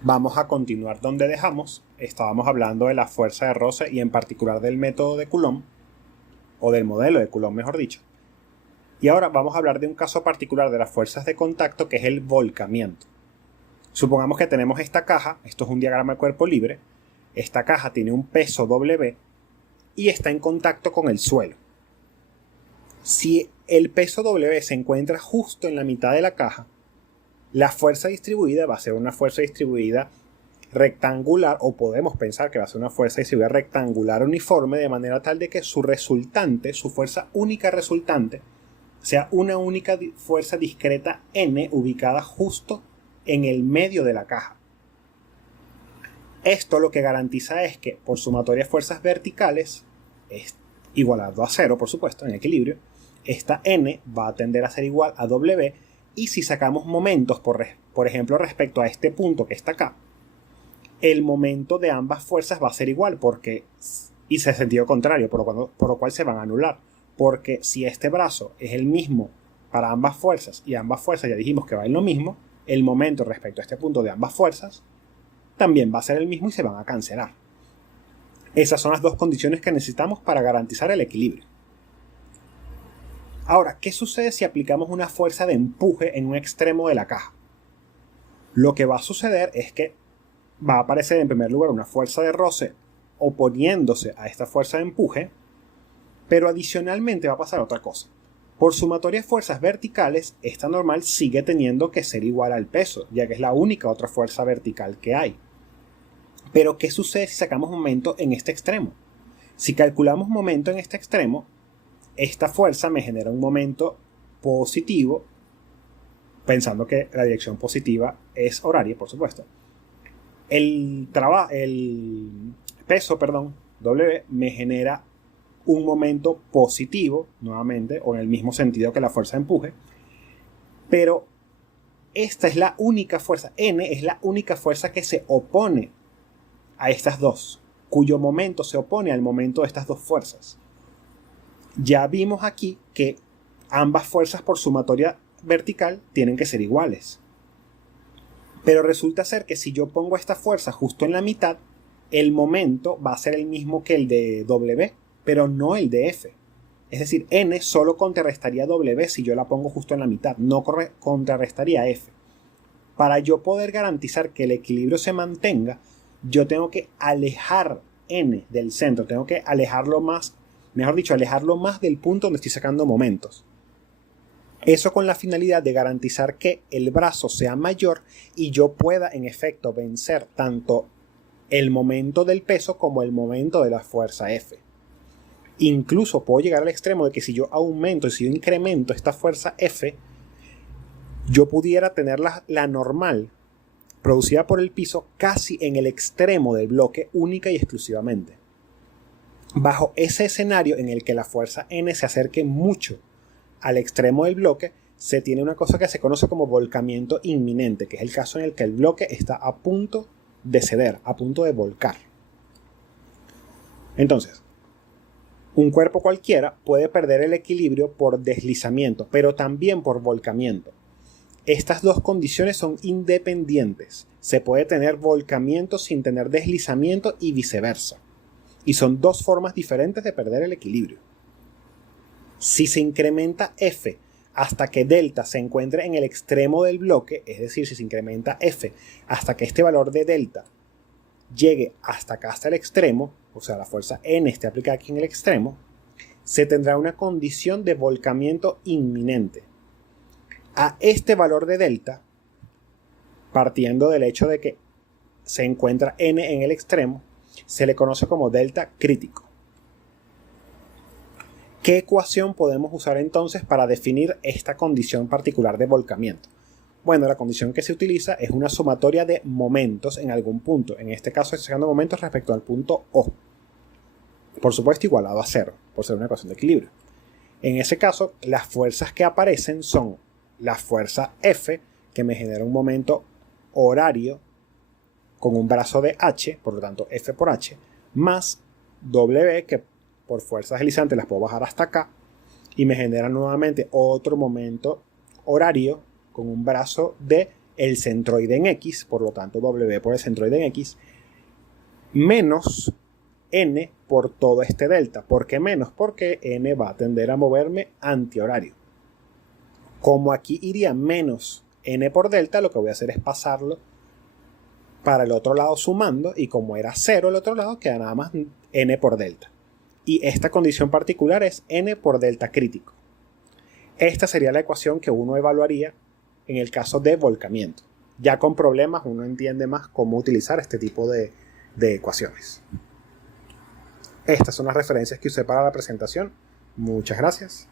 Vamos a continuar donde dejamos. Estábamos hablando de la fuerza de roce y en particular del método de Coulomb, o del modelo de Coulomb, mejor dicho. Y ahora vamos a hablar de un caso particular de las fuerzas de contacto, que es el volcamiento. Supongamos que tenemos esta caja, esto es un diagrama de cuerpo libre, esta caja tiene un peso W y está en contacto con el suelo. Si el peso W se encuentra justo en la mitad de la caja, la fuerza distribuida va a ser una fuerza distribuida rectangular, o podemos pensar que va a ser una fuerza distribuida rectangular uniforme, de manera tal de que su resultante, su fuerza única resultante, sea una única fuerza discreta N ubicada justo en el medio de la caja. Esto lo que garantiza es que por sumatoria de fuerzas verticales, es igualado a 0, por supuesto, en equilibrio, esta N va a tender a ser igual a W, y si sacamos momentos, por ejemplo, respecto a este punto que está acá, el momento de ambas fuerzas va a ser igual, y en sentido contrario, por lo cual se van a anular. Porque si este brazo es el mismo para ambas fuerzas, y ambas fuerzas ya dijimos que valen lo mismo, el momento respecto a este punto de ambas fuerzas también va a ser el mismo y se van a cancelar. Esas son las dos condiciones que necesitamos para garantizar el equilibrio. Ahora, ¿qué sucede si aplicamos una fuerza de empuje en un extremo de la caja? Lo que va a suceder es que va a aparecer en primer lugar una fuerza de roce oponiéndose a esta fuerza de empuje, pero adicionalmente va a pasar otra cosa. Por sumatoria de fuerzas verticales, esta normal sigue teniendo que ser igual al peso, ya que es la única otra fuerza vertical que hay. Pero ¿qué sucede si sacamos momento en este extremo? Si calculamos momento en este extremo, esta fuerza me genera un momento positivo, pensando que la dirección positiva es horaria, por supuesto. El peso, W, me genera un momento positivo, nuevamente, o en el mismo sentido que la fuerza de empuje, pero esta es la única fuerza, N es la única fuerza que se opone a estas dos, cuyo momento se opone al momento de estas dos fuerzas. Ya vimos aquí que ambas fuerzas por sumatoria vertical tienen que ser iguales. Pero resulta ser que si yo pongo esta fuerza justo en la mitad, el momento va a ser el mismo que el de W, pero no el de F. Es decir, N solo contrarrestaría W si yo la pongo justo en la mitad, no contrarrestaría F. Para yo poder garantizar que el equilibrio se mantenga, yo tengo que alejar N del centro, tengo que alejarlo más del punto donde estoy sacando momentos. Eso con la finalidad de garantizar que el brazo sea mayor y yo pueda en efecto vencer tanto el momento del peso como el momento de la fuerza F. Incluso puedo llegar al extremo de que si yo aumento, si yo incremento esta fuerza F, yo pudiera tener la normal producida por el piso casi en el extremo del bloque única y exclusivamente. Bajo ese escenario en el que la fuerza N se acerque mucho al extremo del bloque, se tiene una cosa que se conoce como volcamiento inminente, que es el caso en el que el bloque está a punto de ceder, a punto de volcar. Entonces, un cuerpo cualquiera puede perder el equilibrio por deslizamiento, pero también por volcamiento. Estas dos condiciones son independientes. Se puede tener volcamiento sin tener deslizamiento y viceversa. Y son dos formas diferentes de perder el equilibrio. Si se incrementa F hasta que delta se encuentre en el extremo del bloque, es decir, si se incrementa F hasta que este valor de delta llegue hasta acá, hasta el extremo, o sea, la fuerza N esté aplicada aquí en el extremo, se tendrá una condición de volcamiento inminente. A este valor de delta, partiendo del hecho de que se encuentra N en el extremo, se le conoce como delta crítico. ¿Qué ecuación podemos usar entonces para definir esta condición particular de volcamiento? Bueno, la condición que se utiliza es una sumatoria de momentos en algún punto. En este caso estoy sacando momentos respecto al punto O. Por supuesto igualado a 0, por ser una ecuación de equilibrio. En ese caso, las fuerzas que aparecen son la fuerza F, que me genera un momento horario con un brazo de H, por lo tanto F por H, más W, que por fuerzas deslizantes las puedo bajar hasta acá, y me genera nuevamente otro momento horario con un brazo de el centroide en X, por lo tanto W por el centroide en X, menos N por todo este delta. ¿Por qué menos? Porque N va a tender a moverme antihorario. Como aquí iría menos N por delta, lo que voy a hacer es pasarlo para el otro lado sumando, y como era 0 el otro lado, queda nada más N por delta. Y esta condición particular es N por delta crítico. Esta sería la ecuación que uno evaluaría en el caso de volcamiento. Ya con problemas uno entiende más cómo utilizar este tipo de ecuaciones. Estas son las referencias que usé para la presentación. Muchas gracias.